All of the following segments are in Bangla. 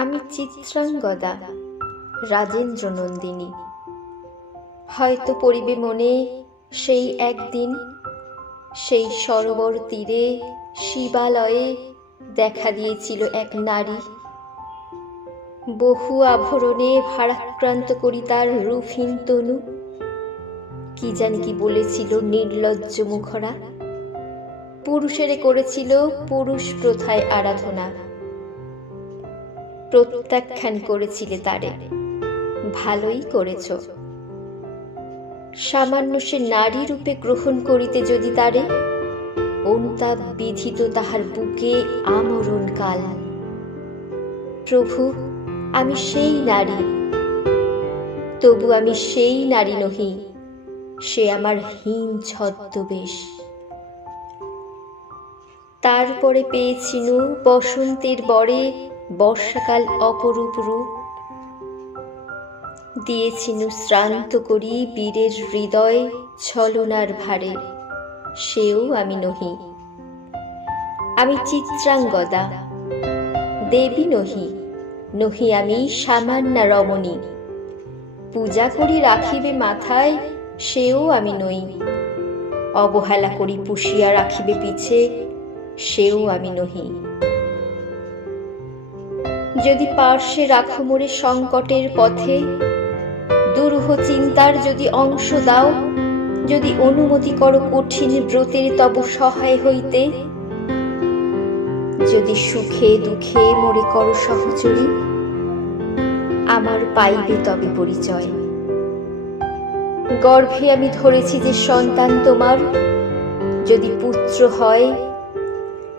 আমি চিত্রাঙ্গদা, রাজেন্দ্র নন্দিনী। হয়তো পড়িবে মনে সেই একদিন, সেই সরোবর তীরে শিবালয়ে দেখা দিয়েছিল এক নারী। বহু আভরণে ভারাক্রান্ত করি তার রূপহীন তনু। কি জানি কি বলেছিল নির্লজ্জ মুখরা, পুরুষেরে করেছিল পুরুষ প্রথায় আরাধনা। প্রত্যাখ্যান করেছিলে তারে, ভালোই করেছ। সামান্য সে নারী রূপে গ্রহণ করিতে যদি তারে, অনুতাপ বিধিত তাহার বুকে আমরণ কাল। প্রভু, আমি সেই নারী, তবু আমি সেই নারী নহি, সে আমার হীন ছদ্মবেশ। তারপরে পেয়েছিনু বসন্তের বরে বর্ষাকাল অপরূপ রূপ, দিয়েছিনু শ্রান্ত করি বীরের হৃদয় ছলনার ভারে, সেও আমি নহি। আমি চিত্রাঙ্গদা, দেবী নহি, নহি আমি সামান্যা রমণী। পূজা করি রাখিবে মাথায়, সেও আমি নই। অবহেলা করি পুষিয়া রাখিবে পিছে, সেও আমি নহি। যদি পার্শ্বে রাখো মোরে সংকটের পথে, দুরূহ চিন্তার যদি অংশ দাও, যদি অনুমতি করো কঠিন ব্রতের তব সহায় হইতে, যদি সুখে দুঃখে মোরে করো সহচরী, আমার পাইবে তবে পরিচয়। গর্ভে আমি ধরেছি যে সন্তান তোমার, যদি পুত্র হয়,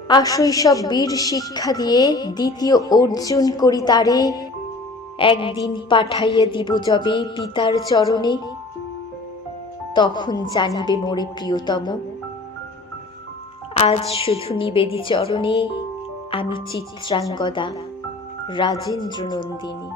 আশৈশব বীর শিক্ষা দিয়ে দ্বিতীয় অর্জুন করি তারে, একদিন পাঠাইয়া দিব যবে পিতার চরণে, তখন জানিবে মোরে প্রিয়তম। আজ শুধু নিবেদি চরণে আমি চিত্রাঙ্গদা, রাজেন্দ্র নন্দিনী।